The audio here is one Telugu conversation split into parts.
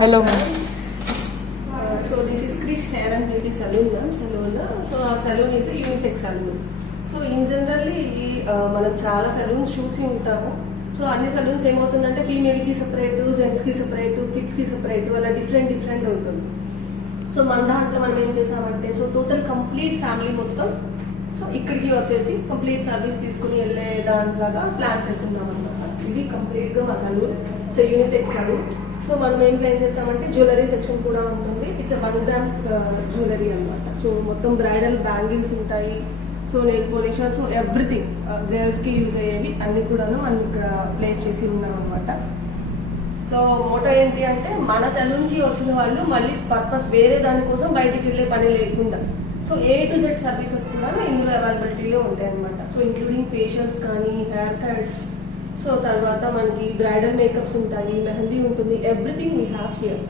Hello. So this is Krish Hair and Beauty Salon, ma'am. Salon. So our salon is a unisex salon. So in generally మనం చాలా సలూన్స్ చూసి ఉంటాము. సో అన్ని సలూన్స్ ఏమవుతుందంటే ఫీమేల్కి సపరేట్, జెంట్స్కి సపరేట్, కిడ్స్కి సపరేట్ అలా డిఫరెంట్ ఉంటుంది. సో మన దాంట్లో మనం ఏం చేసామంటే సో టోటల్ కంప్లీట్ ఫ్యామిలీ మొత్తం సో ఇక్కడికి వచ్చేసి కంప్లీట్ సర్వీస్ తీసుకుని వెళ్ళే దాంట్లాగా ప్లాన్ చేస్తున్నాం అనమాట. ఇది కంప్లీట్గా మా salon. So unisex salon. So మనం ఏం ప్లాన్ చేస్తామంటే జ్యువెలరీ సెక్షన్ కూడా ఉంటుంది. ఇట్స్ 1 గ్రామ్ జ్యువెలరీ అనమాట. సో మొత్తం బ్రైడల్ బ్యాంగిల్స్ ఉంటాయి. So nail polish, so everything గర్ల్స్కి యూజ్ అయ్యేవి అన్ని కూడాను మనం ఇక్కడ ప్లేస్ చేసి ఉన్నాం అనమాట. సో మోటో ఏంటి అంటే మన సెలూన్కి వచ్చిన వాళ్ళు మళ్ళీ పర్పస్ వేరే దానికోసం బయటికి వెళ్ళే పని లేకుండా so A to Z services కూడా ఇందులో అవైలబిలిటీలో ఉంటాయి అనమాట. సో ఇంక్లూడింగ్ ఫేషియల్స్ కానీ, హెయిర్ కట్స్, సో తర్వాత మనకి బ్రైడల్ మేకప్స్ ఉంటాయి, మెహందీ ఉంటుంది, everything we have here.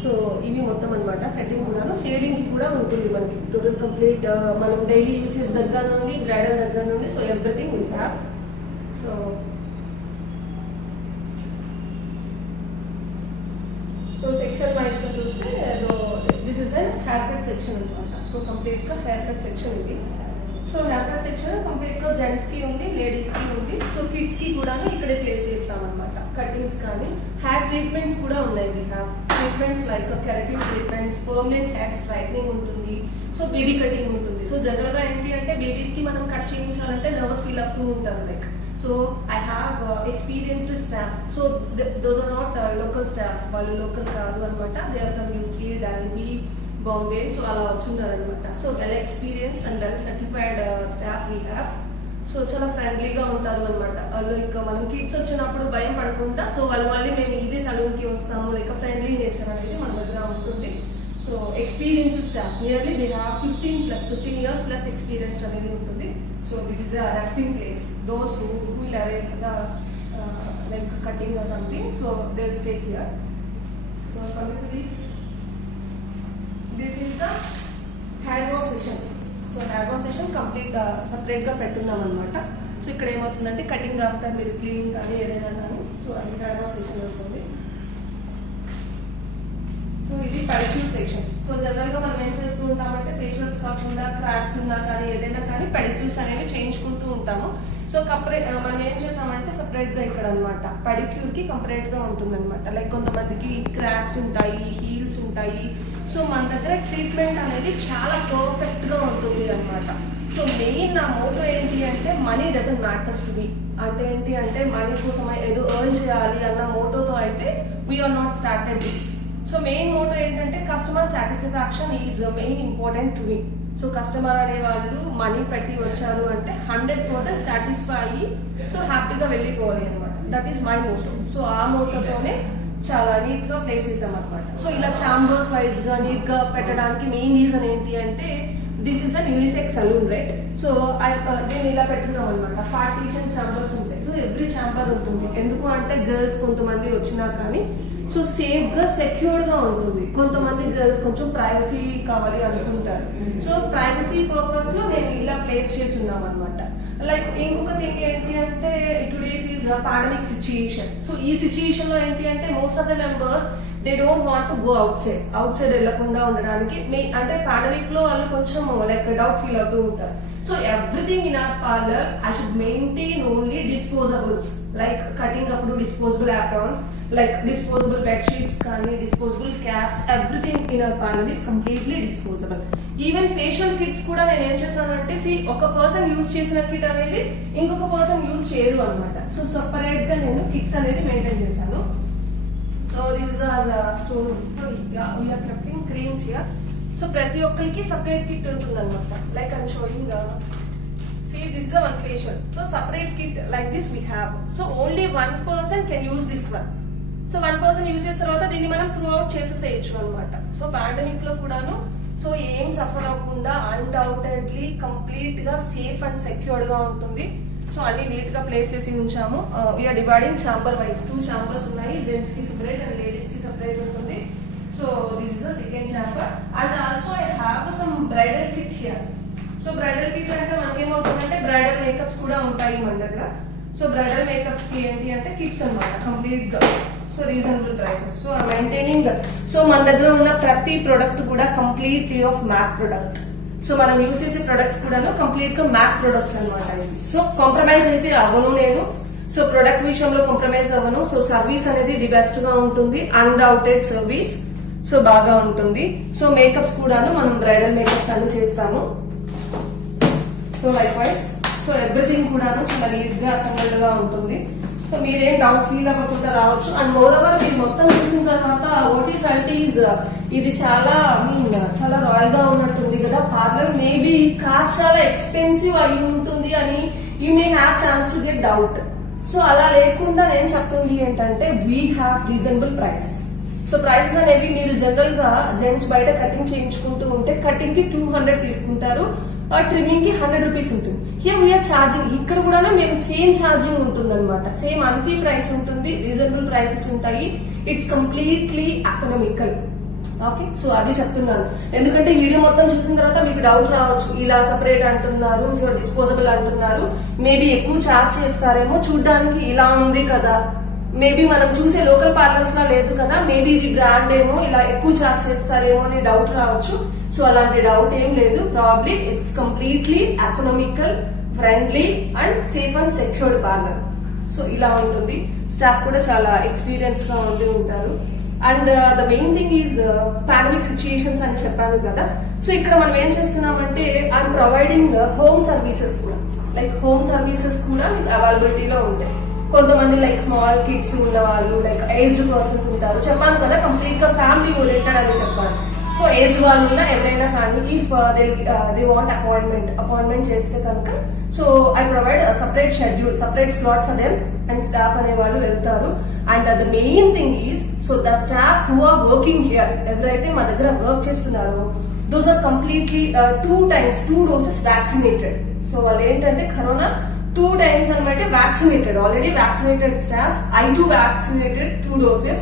So ఇవి మొత్తం అనమాట. సెట్టింగ్ కూడాను సేలింగ్కి కూడా ఉంటుంది మనకి టోటల్ కంప్లీట్ మనం డైలీ యూసేజ్ దగ్గర నుండి బ్రైడల్ దగ్గర నుండి so everything we have. So section వైజ్గా చూస్తే this is a hair cut section అనమాట. సో కంప్లీట్గా హెయిర్ కట్ సెక్షన్ ఇది. సో హెయిర్ కట్ సెక్షన్ కంప్లీట్గా జెంట్స్కి ఉంది, లేడీస్కి ఉంది. సో కిడ్స్కి కూడా ఇక్కడే ప్లేస్ చేస్తామన్నమాట. కటింగ్స్ కానీ హెయిర్ ట్రీట్మెంట్స్ కూడా ఉన్నాయి. We have treatments like keratin treatments, permanent hair straightening ఉంటుంది, సో బేబీ కటింగ్ ఉంటుంది. సో జనరల్గా ఏంటి అంటే బేబీస్కి మనం కట్ చేయించాలంటే నర్వస్ ఫీల్ అవుతూ ఉంటారు like. So I have experienced staff. So those are not local staff, వాళ్ళు లోకల్ కాదు అనమాట. They are from UP, Delhi, Bombay, so అలా వచ్చున్నారనమాట. So well experienced and well certified staff we have. So చాలా ఫ్రెండ్లీగా ఉంటారు అనమాట. లైక్ మనం కిడ్స్ వచ్చినప్పుడు భయం పడకుండా సో వాళ్ళు మళ్ళీ మేము ఇదే సలూన్కి వస్తాము లైక్ ఫ్రెండ్లీ నేచర్ అనేది మన దగ్గర ఉంటుంది. So experience staff nearly they have 15 years plus experienced అనేది ఉంటుంది. So this is a resting place. Those who will arrange for the like cutting or something, so they will stay here. So coming to this is the hair wash session. So hair wash session complete సపరేట్గా పెట్టున్నాం అనమాట. సో ఇక్కడ ఏమవుతుందంటే కటింగ్ ఆఫ్టర్ మీరు క్లీనింగ్ కానీ ఏదైనా కానీ సో అది హెయిర్ వాష్ సెషన్ అవుతుంది. సో ఇది పెడిక్యూర్ సెక్షన్. సో జనరల్గా మనం ఏం చేస్తూ ఉంటామంటే ఫేషియల్స్ కాకుండా క్రాక్స్ ఉన్నా కానీ ఏదైనా కానీ పెడిక్యూర్స్ అనేవి చేయించుకుంటూ ఉంటాము. సో మనం ఏం చేసామంటే సపరేట్గా ఇక్కడ అనమాట పెడిక్యూర్కి కంపరేట్గా ఉంటుందన్నమాట. లైక్ కొంతమందికి క్రాక్స్ ఉంటాయి, హీల్స్ ఉంటాయి. సో మన దగ్గర ట్రీట్మెంట్ అనేది చాలా పర్ఫెక్ట్గా ఉంటుంది అనమాట. సో మెయిన్ నా మోటో ఏంటి అంటే money doesn't matters to me. అంటే ఏంటి అంటే మనీ కోసం ఏదో ఎర్న్ చేయాలి అన్న మోటోతో అయితే we are not started this. So main motto ఏంటంటే customer satisfaction is main important to me. So customer అనే వాళ్ళు మనీ పెట్టి వచ్చారు అంటే 100% సాటిస్ఫై అయ్యి సో హ్యాపీగా వెళ్ళిపోవాలి అనమాట. That is my Moto. So ఆ మోటోతోనే చాలా నీట్గా ప్లేస్ చేసాం అనమాట. సో ఇలా ఛాంబర్స్ వైజ్గా నీట్గా పెట్టడానికి మెయిన్ రీజన్ ఏంటి అంటే this is an unisex salon right. So నేను ఇలా పెట్టున్నాం అనమాట. పార్టీషన్ ఛాంబర్స్ ఉంటాయి. సో ఎవ్రీ ఛాంబర్ ఉంటుంది. ఎందుకు అంటే గర్ల్స్ కొంతమంది వచ్చినా కానీ సో సేఫ్గా సెక్యూర్డ్గా ఉంటుంది. కొంతమంది గర్ల్స్ కొంచెం ప్రైవసీ కావాలి అనుకుంటారు. సో ప్రైవసీ పర్పస్లో నేను ఇలా ప్లేస్ చేసి ఉన్నాం అనమాట. లైక్ ఇంకొక థింగ్ ఏంటి అంటే today's is pandemic situation. So ఈ సిచ్యుయేషన్లో ఏంటి అంటే most of the members they don't want to go out side వెళ్ళకుండా ఉండడానికి అంటే పాండమిక్ లో వాళ్ళు కొంచెం లైక్ డౌట్ ఫీల్ అవుతూ ఉంటారు. So everything in our parlour I should maintain only disposables like cutting అప్పుడు disposable aprons, like disposable bedsheets కానీ disposable caps, everything in our parlour is completely disposable. Even facial kits కూడా నేను ఏం చేశానంటే ఒక పర్సన్ యూజ్ చేసిన కిట్ అనేది ఇంకొక పర్సన్ యూజ్ చేయరు అనమాట. సో సపరేట్ గా నేను కిట్స్ అనేది మెయింటైన్ చేశాను. So these are the stone. So we are keeping creams here. So ప్రతి ఒక్కరికి సపరేట్ కిట్ ఉంటుంది అనమాట. Like I'm showing see this is a one facial. So separate kit like this we have. So only one person can use this one. So one person use చేసిన తర్వాత దీన్ని మనం త్రూ అవుట్ చేసేసేయచ్చు అనమాట. సో పాండమిక్ లో కూడాను సో ఏం సఫర్ అవ్వకుండా అన్డౌటెడ్లీ కంప్లీట్ గా సేఫ్ అండ్ సెక్యూర్డ్ గా ఉంటుంది. సో అన్ని నీట్ గా ప్లేస్ చేసి ఉంచాము. We are dividing chamber wise 2 chambers ఉన్నాయి. జెంట్స్ కి సెపరేట్ అండ్ లేడీస్ కి సెపరేట్ ఉంటుంది. So this is the second chamber and also I have some bridal kit here. So bridal kit అంటే మనకేమవుతుందంటే బ్రైడల్ మేకప్స్ కూడా ఉంటాయి మన దగ్గర. సో బ్రైడల్ మేకప్స్ కి ఏంటి అంటే కిట్స్ అనమాట కంప్లీట్ గా. So reasonable prices. So maintaining. So మన దగ్గర ఉన్న ప్రతి ప్రొడక్ట్ కూడా completely of MAC product. So మనం యూస్ చేసే ప్రొడక్ట్స్ కూడాను కంప్లీట్ గా మ్యాక్ ప్రొడక్ట్స్ అనమాట. సో కాంప్రమైజ్ అయితే అవ్వను నేను. సో ప్రొడక్ట్ విషయంలో కాంప్రమైజ్ అవ్వను. సో సర్వీస్ అనేది ది బెస్ట్ గా ఉంటుంది, అన్డౌటెడ్ సర్వీస్. సో బాగా ఉంటుంది. సో మేకప్స్ కూడాను మనం బ్రైడల్ మేకప్స్ అన్ని చేస్తాము. So like wise so everything కూడాను చాలా నీట్ గా అసెంబ్ల్డ్ గా ఉంటుంది. సో మీరేం డౌట్ ఫీల్ అవ్వకుండా రావచ్చు. అండ్ మోర్ ఓవర్ మీరు మొత్తం చూసిన తర్వాత వాట్ యూ ఫెల్ట్ ఈజ్ ఇది చాలా చాలా రాయల్ గా ఉన్నట్టుంది కదా పార్లర్. మేబీ కాస్ట్ చాలా ఎక్స్పెన్సివ్ అయి ఉంటుంది అని you may have chance to get doubt. So అలా లేకుండా నేను చెప్తుంది ఏంటంటే we have reasonable prices. So prices అనేవి మీరు జనరల్ గా జెంట్స్ బయట కటింగ్ చేయించుకుంటూ ఉంటే కటింగ్ కి 200 తీసుకుంటారు, ట్రిమ్మింగ్ కి 100 రూపీస్ ఉంటుంది. Here we are charging. ఇక్కడ కూడా మేము సేమ్ ఛార్జింగ్ ఉంటుంది అనమాట. సేమ్ అంతే ప్రైస్ ఉంటుంది, రీజనబుల్ ప్రైసెస్ ఉంటాయి. It's completely economical. Okay, so అది చెప్తున్నాను. ఎందుకంటే వీడియో మొత్తం చూసిన తర్వాత మీకు డౌట్ రావచ్చు, ఇలా సపరేట్ అంటున్నారు, సో డిస్పోజబుల్ అంటున్నారు, మేబీ ఎక్కువ ఛార్జ్ చేస్తారేమో, చూడడానికి ఇలా ఉంది కదా, మేబీ మనం చూసే లోకల్ పార్లర్స్ లా లేదు కదా, మేబీ ఇది బ్రాండ్ ఏమో ఇలా ఎక్కువ ఛార్జ్ చేస్తారేమో అనే డౌట్ రావచ్చు. సో అలాంటి డౌట్ ఏం లేదు. Probably it's completely economical, friendly and safe and secured parlour. So ఇలా ఉంటుంది. స్టాఫ్ కూడా చాలా ఎక్స్పీరియన్స్డ్ గా ఉంటూ ఉంటారు. And the main thing is pandemic situations అని చెప్పాను కదా. సో ఇక్కడ మనం ఏం చేస్తున్నామంటే ఐఎమ్ ప్రొవైడింగ్ హోమ్ సర్వీసెస్ కూడా. లైక్ హోమ్ సర్వీసెస్ కూడా మీకు అవైలబిలిటీలో ఉంటాయి. కొంతమంది లైక్ స్మాల్ కిడ్స్ ఉన్న వాళ్ళు, లైక్ ఏజ్డ్ పర్సన్స్ ఉంటారు. చెప్పాను కదా కంప్లీట్ గా ఫ్యామిలీ ఓరియంటెడ్ అని చెప్పాను. సో ఏజ్డ్ వాళ్ళు ఎవరైనా కానీ ఇఫ్ దే వాంట్ అపాయింట్మెంట్ చేస్తే కనుక so I provide separate schedule, separate slot for them and staff అనే వాళ్ళు వెళ్తారు. And the main thing is so the staff who are working here, ఎవరైతే మా దగ్గర వర్క్ చేస్తున్నారో those are completely 2 doses vaccinated. So వాళ్ళు ఏంటంటే కరోనా 2 times అనమాట vaccinated, already vaccinated staff. I too vaccinated 2 doses.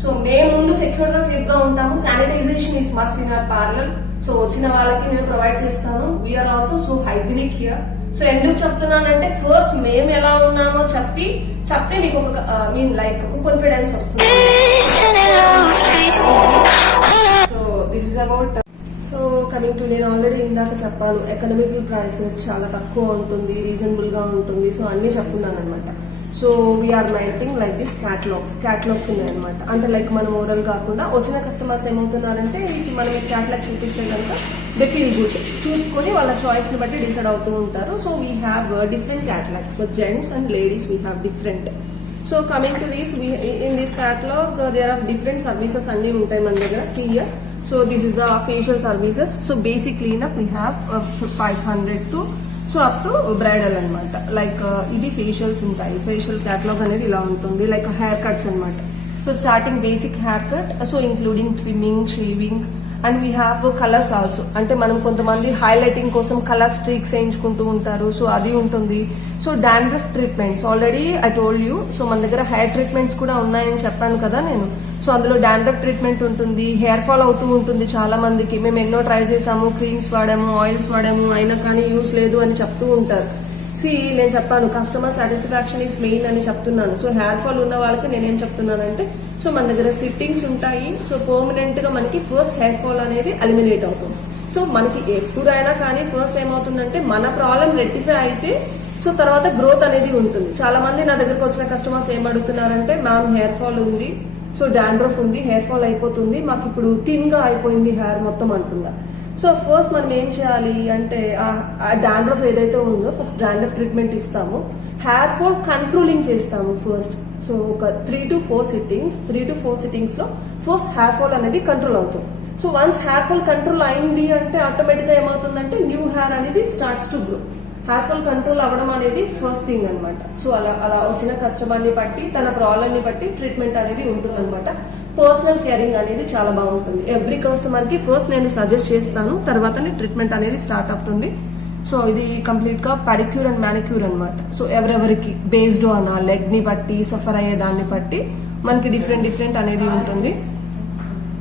So మేము ముందు సెక్యూర్ గా సేఫ్ గా ఉంటాము. Sanitization is must in our parlour. So వచ్చిన వాళ్ళకి నేను ప్రొవైడ్ చేస్తాను. We are also so hygienic here. So ఎందుకు చెప్తున్నానంటే ఫస్ట్ మేము ఎలా ఉన్నామో చెప్తే మీకు ఒక లైక్ ఒక కాన్ఫిడెన్స్ వస్తుంది. So this is about. So coming to నేను ఆల్రెడీ ఇందాక చెప్పాను ఎకనామికల్ ప్రైసెస్ చాలా తక్కువ ఉంటుంది, రీజనబుల్ గా ఉంటుంది. సో అన్ని చెప్తున్నాను అనమాట. So we are maintaining like this catalogues ఉన్నాయన్నమాట. అంటే లైక్ మనం ఓరల్ కాకుండా వచ్చిన కస్టమర్స్ ఏమవుతున్నారంటే మనం ఈ క్యాటలాగ్ చూపిస్తే కనుక దే ఫీల్ గుడ్, చూసుకొని వాళ్ళ చాయిస్ ని బట్టి డిసైడ్ అవుతూ ఉంటారు. So we have different catalogues for gents and ladies. We have different. So coming to this, in this catalogue there are different services అన్ని ఉంటాయి మన దగ్గర. See here. So this is the facial services. So basic cleanup we have 500 to so up to bridal అనమాట. లైక్ ఇది ఫేషియల్స్ ఉంటాయి. ఫేషియల్ క్యాటలాగ్ అనేది ఇలా ఉంటుంది. లైక్ హెయిర్ కట్స్ అనమాట. So starting basic hair cut, so including trimming, shaving and we have colours also. అంటే మనం కొంతమంది హైలైటింగ్ కోసం కలర్ స్ట్రీక్స్ వేయించుకుంటూ ఉంటారు. సో అది ఉంటుంది. So dandruff treatments already I told you. So మన దగ్గర హెయిర్ ట్రీట్మెంట్స్ కూడా ఉన్నాయని చెప్పాను కదా నేను. సో అందులో డాండ్రఫ్ ట్రీట్మెంట్ ఉంటుంది. హెయిర్ ఫాల్ అవుతూ ఉంటుంది చాలా మందికి. మేము ఎన్నో ట్రై చేసాము, క్రీమ్స్ వాడాము, ఆయిల్స్ వాడాము, అయినా కానీ యూస్ లేదు అని చెప్తూ ఉంటారు. నేను చెప్పాను కస్టమర్ సాటిస్ఫాక్షన్ ఈస్ మెయిన్ అని చెప్తున్నాను. సో హెయిర్ ఫాల్ ఉన్న వాళ్ళకి నేనేం చెప్తున్నానంటే సో మన దగ్గర సిట్టింగ్స్ ఉంటాయి. సో పర్మనెంట్ గా మనకి ఫస్ట్ హెయిర్ ఫాల్ అనేది ఎలిమినేట్ అవుతుంది. సో మనకి ఎప్పుడైనా కానీ ఫస్ట్ ఏమవుతుందంటే మన ప్రాబ్లం రెక్టిఫై అయితే సో తర్వాత గ్రోత్ అనేది ఉంటుంది. చాలా మంది నా దగ్గరకు వచ్చిన కస్టమర్స్ ఏం అడుగుతున్నారంటే మ్యామ్ హెయిర్ ఫాల్ ఉంది, సో డాండ్రఫ్ ఉంది, హెయిర్ ఫాల్ అయిపోతుంది, మాకు ఇప్పుడు థిన్ గా అయిపోయింది హెయిర్ మొత్తం అంటున్నారు. సో ఫస్ట్ మనం ఏం చేయాలి అంటే ఆ డాండ్రఫ్ ఏదైతే ఉందో ఫస్ట్ డాండ్రఫ్ ట్రీట్మెంట్ ఇస్తాము. హెయిర్ ఫాల్ కంట్రోలింగ్ చేస్తాము ఫస్ట్. సో ఒక 3 to 4 సిట్టింగ్స్ లో ఫస్ట్ హెయిర్ ఫాల్ అనేది కంట్రోల్ అవుతుంది. So once hair fall control అయింది అంటే ఆటోమేటిక్ గా ఏమవుతుందంటే న్యూ హెయిర్ అనేది starts to grow. Hair fall control అవ్వడం అనేది ఫస్ట్ థింగ్ అనమాట. సో అలా వచ్చిన కస్టమర్ ని బట్టి తన ప్రాబ్లమ్ ని బట్టి ట్రీట్మెంట్ అనేది ఉంటుంది అనమాట. పర్సనల్ కేరింగ్ అనేది చాలా బాగుంటుంది. ఎవ్రీ కస్టమర్ కి ఫస్ట్ నేను సజెస్ట్ చేస్తాను, తర్వాతనే ట్రీట్మెంట్ అనేది స్టార్ట్ అవుతుంది. సో ఇది కంప్లీట్ గా పెడిక్యూర్ అండ్ మ్యానిక్యూర్ అనమాట. సో ఎవరెవరికి బేస్డ్ ఆన్ లెగ్ ని బట్టి సఫర్ అయ్యే దాన్ని బట్టి మనకి డిఫరెంట్ అనేది ఉంటుంది.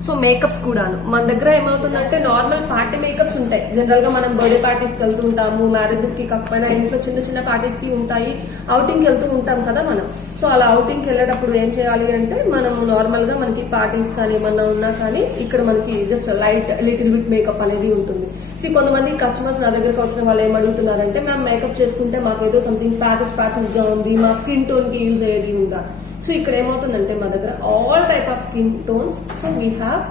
సో మేకప్స్ కూడాను మన దగ్గర ఏమవుతుందంటే నార్మల్ పార్టీ మేకప్స్ ఉంటాయి. జనరల్ గా మనం బర్త్డే పార్టీస్ కి వెళ్తూ ఉంటాము, మ్యారేజెస్ కి కాకపోయినా ఇంట్లో చిన్న పార్టీస్ కి ఉంటాయి, అవుటింగ్ కి వెళ్తూ ఉంటాం కదా మనం. సో అలా అవుటింగ్కి వెళ్ళేటప్పుడు ఏం చేయాలి అంటే మనము నార్మల్ గా మనకి పార్టీస్ కానీ ఏమన్నా ఉన్నా కానీ ఇక్కడ మనకి just light little bit makeup అనేది ఉంటుంది. సో కొంతమంది కస్టమర్స్ నా దగ్గరకు వచ్చిన వాళ్ళు ఏం అడుగుతున్నారంటే మ్యామ్ మేకప్ చేసుకుంటే మాకు ఏదో సంథింగ్ ప్యాచెస్ గా ఉంది, మా స్కిన్ టోన్ కి యూజ్ అయ్యేది ఉందా. సో ఇక్కడ ఏమవుతుందంటే మా దగ్గర all type of skin tones, so we have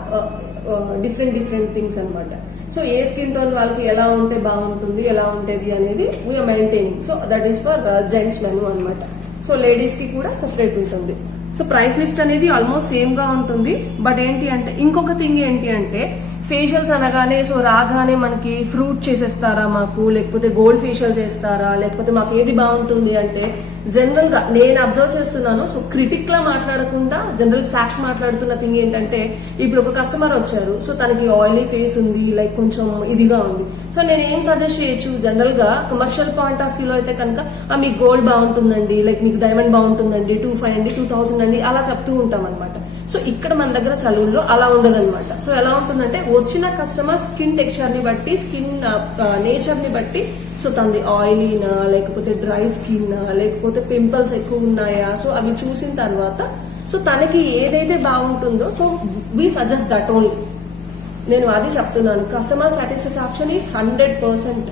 different things అనమాట. సో ఏ స్కిన్ టోన్ వాళ్ళకి ఎలా ఉంటే బాగుంటుంది, ఎలా ఉంటుంది అనేది we are maintaining. So that is for gents menu అనమాట. సో లేడీస్ కి కూడా సెపరేట్ ఉంటుంది. సో ప్రైస్ లిస్ట్ అనేది ఆల్మోస్ట్ సేమ్ గా ఉంటుంది. బట్ ఏంటి అంటే ఇంకొక థింగ్ ఏంటి అంటే ఫేషియల్స్ అనగానే సో రాగానే మనకి ఫ్రూట్ చేసేస్తారా మాకు, లేకపోతే గోల్డ్ ఫేషియల్ చేస్తారా, లేకపోతే మాకు ఏది బాగుంటుంది అంటే జనరల్ గా నేను అబ్జర్వ్ చేస్తున్నాను. సో క్రిటిక్ లా మాట్లాడకుండా జనరల్ ఫ్యాక్ట్ మాట్లాడుతున్న థింగ్ ఏంటంటే ఇప్పుడు ఒక కస్టమర్ వచ్చారు, సో తనకి ఆయిలీ ఫేస్ ఉంది, లైక్ కొంచెం ఇదిగా ఉంది. సో నేను ఏం సజెస్ట్ చేయొచ్చు, జనరల్ గా కమర్షియల్ పాయింట్ ఆఫ్ వ్యూలో అయితే కనుక మీకు గోల్డ్ బాగుంటుందండి, లైక్ మీకు డైమండ్ బాగుంటుందండి, 2,500 అండి, 2,000 అండి అలా చెప్తూ ఉంటాం అనమాట. సో ఇక్కడ మన దగ్గర సలూన్ లో అలా ఉండదన్నమాట. సో ఎలా ఉంటుందంటే వచ్చిన కస్టమర్ స్కిన్ టెక్స్చర్ ని బట్టి, స్కిన్ నేచర్ ని బట్టి, సో తనది ఆయిలీనా, లేకపోతే డ్రై స్కిన్, లేకపోతే పింపుల్స్ ఎక్కువ ఉన్నాయా, సో అవి చూసిన తర్వాత సో తనకి ఏదైతే బాగుంటుందో so we suggest that only. నేను అది చెప్తున్నాను, కస్టమర్ సాటిస్ఫాక్షన్ ఈస్ 100%.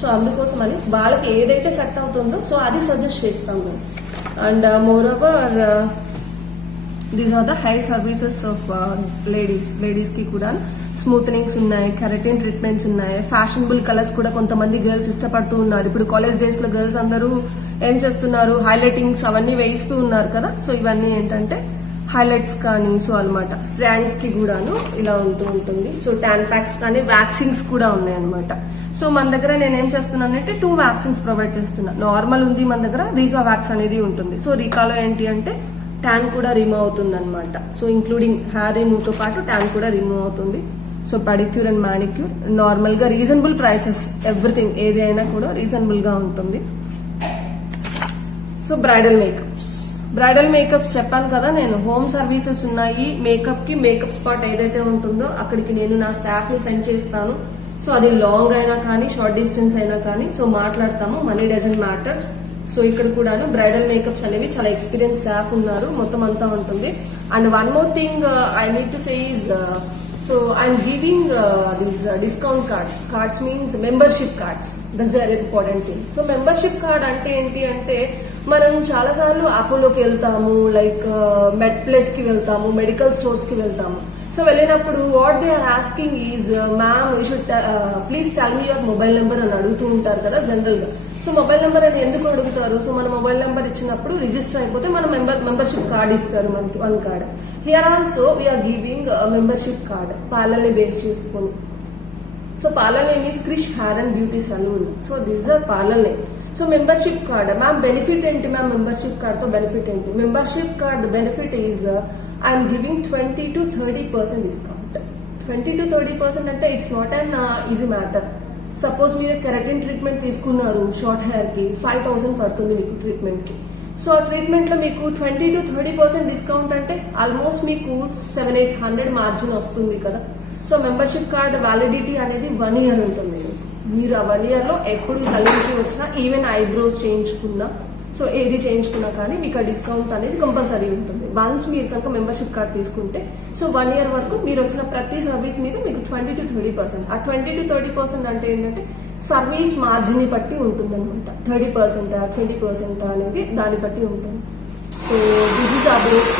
సో అందుకోసం అని వాళ్ళకి ఏదైతే సెట్ అవుతుందో సో అది సజెస్ట్ చేస్తాం మేము. And moreover these are the hair services of ladies కి కూడా స్మూత్నింగ్స్ ఉన్నాయి, కెరటిన్ ట్రీట్మెంట్స్ ఉన్నాయి, ఫ్యాషనబుల్ కలర్స్ కూడా కొంతమంది గర్ల్స్ ఇష్టపడుతూ ఉన్నారు. ఇప్పుడు కాలేజ్ డేస్ లో గర్ల్స్ అందరూ ఏం చేస్తున్నారు, హైలైటింగ్స్ అవన్నీ వేయిస్తూ ఉన్నారు కదా. సో ఇవన్నీ ఏంటంటే హైలైట్స్ కానీ సో అనమాట. స్ట్రాండ్స్ కి కూడాను ఇలా ఉంటూ ఉంటుంది. సో ట్యాన్ ప్యాక్స్ కానీ వ్యాక్సింగ్స్ కూడా ఉన్నాయి అనమాట. సో మన దగ్గర నేను ఏం చేస్తున్నానంటే 2 వ్యాక్సిన్స్ ప్రొవైడ్ చేస్తున్నా. నార్మల్ ఉంది మన దగ్గర, రీకా వ్యాక్స్ అనేది ఉంటుంది. సో రీకాలో ఏంటి అంటే ట్యాన్ కూడా రిమూవ్ అవుతుంది అనమాట. సో ఇంక్లూడింగ్ హెయిర్ రిమూవ్ తో పాటు ట్యాన్ కూడా రిమూవ్ అవుతుంది. So pedicure and manicure normal గా రీజనబుల్ ప్రైసెస్, ఎవ్రీథింగ్ ఏదైనా కూడా రీజనబుల్ గా ఉంటుంది. సో బ్రైడల్ మేకప్స్ చెప్పాను కదా నేను, హోమ్ సర్వీసెస్ ఉన్నాయి. మేకప్ స్పాట్ ఏదైతే ఉంటుందో అక్కడికి నేను నా స్టాఫ్ ని సెండ్ చేస్తాను. సో అది లాంగ్ అయినా కానీ షార్ట్ డిస్టెన్స్ అయినా కానీ సో మాట్లాడతాము, మనీ డజంట్ మ్యాటర్స్. సో ఇక్కడ కూడాను బ్రైడల్ మేకప్స్ అనేవి చాలా ఎక్స్పీరియన్స్ స్టాఫ్ ఉన్నారు, మొత్తం అంతా ఉంటుంది. And one more thing I need to say is so I'm giving these discount cards means membership cards. That's very important thing. So membership card అంటే ఏంటి అంటే మనం చాలా సార్లు అపోలోకి వెళ్తాము, లైక్ మెడ్ ప్లస్ కి వెళ్తాము, మెడికల్ స్టోర్స్ కి వెళ్తాము. సో వెళ్ళినప్పుడు what they are asking is ma'am you should please tell me your mobile number అని అడుగుతూ ఉంటారు కదా జనరల్ గా. సో మొబైల్ నెంబర్ అని ఎందుకు అడుగుతారు, సో మన మొబైల్ నెంబర్ ఇచ్చినప్పుడు రిజిస్టర్ అయిపోతే మన మెంబర్షిప్ కార్డ్ ఇస్తారు మనకి, 1 card. Here also we are giving membership card పార్లర్ని బేస్ చేసుకొని. So parlour name is Krish hair and beauty salon. So this is parlour name. So membership card ma'am benefit ఏంటి, మ్యామ్ మెంబర్షిప్ కార్డ్ తో బెనిఫిట్ ఏంటి? Membership card benefit is I'm giving 20 to 30% discount. 20 to 30% అంటే it's not an easy matter. Suppose మీరు కెరటిన్ ట్రీట్మెంట్ తీసుకున్నారు షార్ట్ హెయిర్ కి 5,000 పడుతుంది మీకు ట్రీట్మెంట్ కి. సో ఆ ట్రీట్మెంట్ లో మీకు 20 to 30% డిస్కౌంట్ అంటే ఆల్మోస్ట్ మీకు 700-800 మార్జిన్ వస్తుంది కదా. సో మెంబర్షిప్ కార్డ్ వ్యాలిడిటీ అనేది 1 year ఉంటుంది. మీరు ఆ 1 year లో ఎప్పుడు సలూన్ కి వచ్చినా, ఈవెన్ ఐబ్రోస్ చేయించుకున్నా, సో ఏది చేయించుకున్నా కానీ మీకు ఆ డిస్కౌంట్ అనేది కంపల్సరీ ఉంటుంది. వన్స్ మీరు కనుక మెంబర్షిప్ కార్డ్ తీసుకుంటే సో 1 year వరకు మీరు వచ్చిన ప్రతి సర్వీస్ మీద మీకు 20 to 30%. ఆ 20 to 30% అంటే ఏంటంటే సర్వీస్ మార్జిన్ ని బట్టి ఉంటుంది అనమాట. 30% 20% అనేది దాన్ని బట్టి ఉంటుంది. సో దిస్ ఇస్ అబౌట్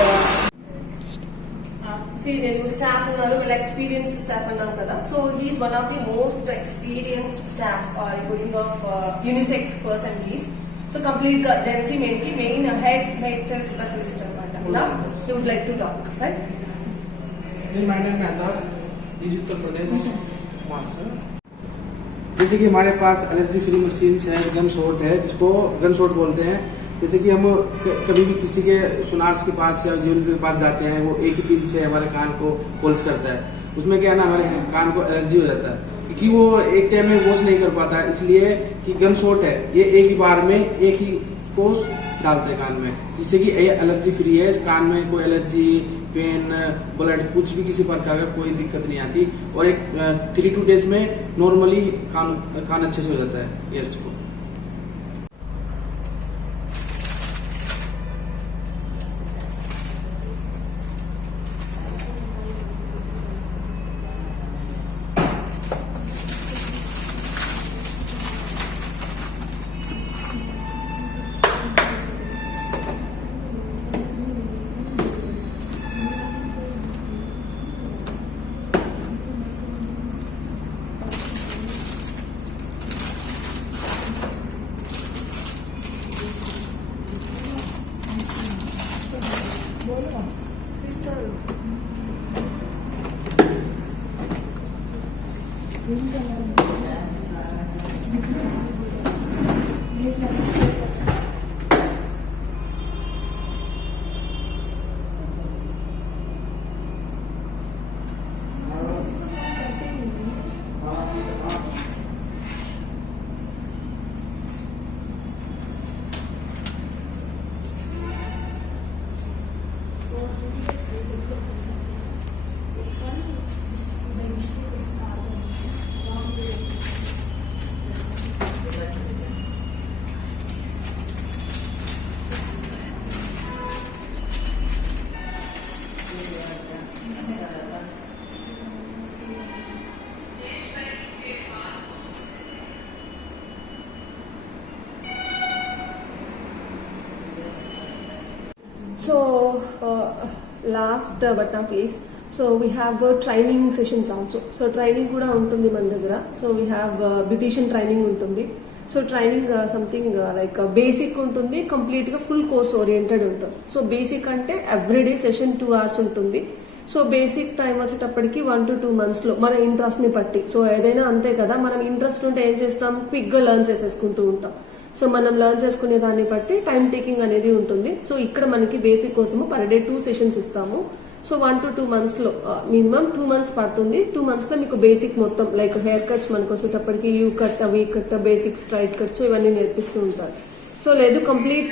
నేను స్టాఫ్ ఉన్నారు, వీళ్ళ ఎక్స్పీరియన్స్ స్టాఫ్ అన్నాం కదా. So he is one of the most experienced staff including of unisex person he's. So complete గా జెన్ కి మెయిన్ హెయిర్ స్టైల్ స్పెషలిస్ట్ అనమాట. Now you would like to talk, right? My name is Adar, Uttar Pradesh वहाँ से. जैसे कि हमारे पास एलर्जी फ्री मशीन है, गन शॉट है, जिसको गन शॉट बोलते हैं. जैसे कि हम कभी भी किसी के सुनार्स के पास या ज्वेलरी के पास जाते हैं, वो एक ही पिन से हमारे कान को होल्स करता है. उसमें क्या है ना, हमारे कान को एलर्जी हो जाता है क्योंकि वो एक टाइम में वॉश नहीं कर पाता. इसलिए कि गन शॉट है, ये एक ही बार में एक ही कोस डालते हैं कान में, जिससे कि ये एलर्जी फ्री है. इस कान में कोई एलर्जी, पेन, ब्लड कुछ भी किसी प्रकार का कोई दिक्कत नहीं आती. और एक 3 to 2 days में नॉर्मली कान अच्छे से हो जाता है ईयर्स को. ఇస్తారు. So last but not least, so we have training sessions also. So training కూడా ఉంటుంది మన దగ్గర. So we have beautician training ఉంటుంది. So training something like basic ఉంటుంది, కంప్లీట్ గా ఫుల్ కోర్స్ ఓరియంటెడ్ ఉంటుంది. సో బేసిక్ అంటే ఎవ్రీడే సెషన్ 2 hours ఉంటుంది. సో బేసిక్ టైం వచ్చేటప్పటికి 1 to 2 months లో మన ఇంట్రెస్ట్ ని బట్టి. సో ఏదైనా అంతే కదా, మనం ఇంట్రెస్ట్ ఉంటే ఏం చేస్తాం, క్విక్ గా లెర్న్ చేసేసుకుంటూ ఉంటాం. సో మనం లెర్న్ చేసుకునే దాన్ని బట్టి టైం టేకింగ్ అనేది ఉంటుంది. సో ఇక్కడ మనకి బేసిక్ కోసము పర్ డే 2 sessions ఇస్తాము. సో 1 to 2 months లో మినిమం 2 months పడుతుంది. 2 months లో మీకు బేసిక్ మొత్తం లైక్ హెయిర్ కట్స్ మనకు వచ్చేటప్పటికి you cut, we cut, basic straight cuts ఇవన్నీ నేర్పిస్తూ ఉంటారు. సో లేదు కంప్లీట్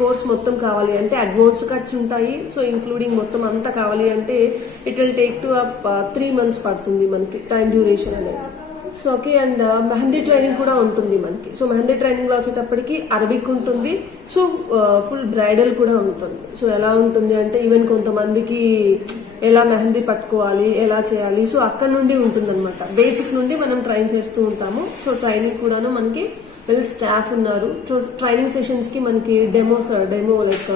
కోర్స్ మొత్తం కావాలి అంటే అడ్వాన్స్డ్ కట్స్ ఉంటాయి. సో ఇంక్లూడింగ్ మొత్తం అంతా కావాలి అంటే it will take to 3 months పడుతుంది మనకి టైం డ్యూరేషన్ అనేది. So okay, and mehndi training కూడా ఉంటుంది మనకి. సో మెహందీ ట్రైనింగ్ లో వచ్చేటప్పటికి అరబిక్ ఉంటుంది. సో ఫుల్ బ్రైడల్ కూడా ఉంటుంది. సో ఎలా ఉంటుంది అంటే ఈవెన్ కొంతమందికి ఎలా మెహందీ పట్టుకోవాలి, ఎలా చేయాలి, సో అక్కడ నుండి ఉంటుంది అనమాట. బేసిక్ నుండి మనం ట్రైన్ చేస్తూ ఉంటాము. సో ట్రైనింగ్ కూడాను మనకి వెల్ స్టాఫ్ ఉన్నారు. సో ట్రైనింగ్ సెషన్స్ కి మనకి డెమో లైక్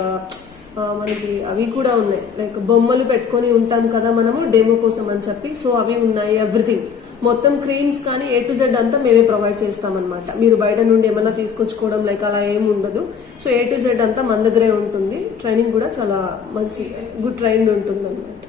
మనకి అవి కూడా ఉన్నాయి, లైక్ బొమ్మలు పెట్టుకొని ఉంటాం కదా మనము డెమో కోసం అని చెప్పి. సో అవి ఉన్నాయి, ఎవ్రీథింగ్ మొత్తం క్రీమ్స్ కానీ A to Z అంతా మేమే ప్రొవైడ్ చేస్తామన్నమాట. మీరు బయట నుండి ఏమన్నా తీసుకొచ్చుకోవడం లైక్ అలా ఏమి ఉండదు. సో A to Z అంతా మన దగ్గరే ఉంటుంది. ట్రైనింగ్ కూడా చాలా మంచి గుడ్ ట్రైనింగ్ ఉంటుంది అన్నమాట.